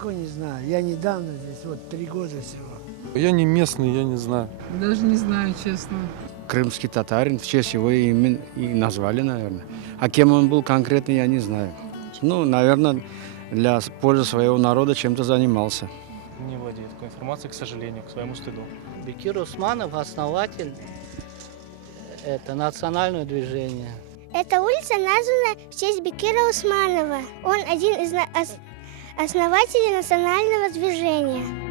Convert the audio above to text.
Далеко не знаю. Я недавно здесь, вот 3 года всего. Я не местный, я не знаю. Даже не знаю, честно. Крымский татарин, в честь его и назвали, наверное. А кем он был конкретно, я не знаю. Ну, наверное, для пользы своего народа чем-то занимался. Не владею такой информацией, к сожалению, к своему стыду. Бекир Усманов – основатель национального движения. Эта улица названа в честь Бекира Усманова. Он один из основателей национального движения.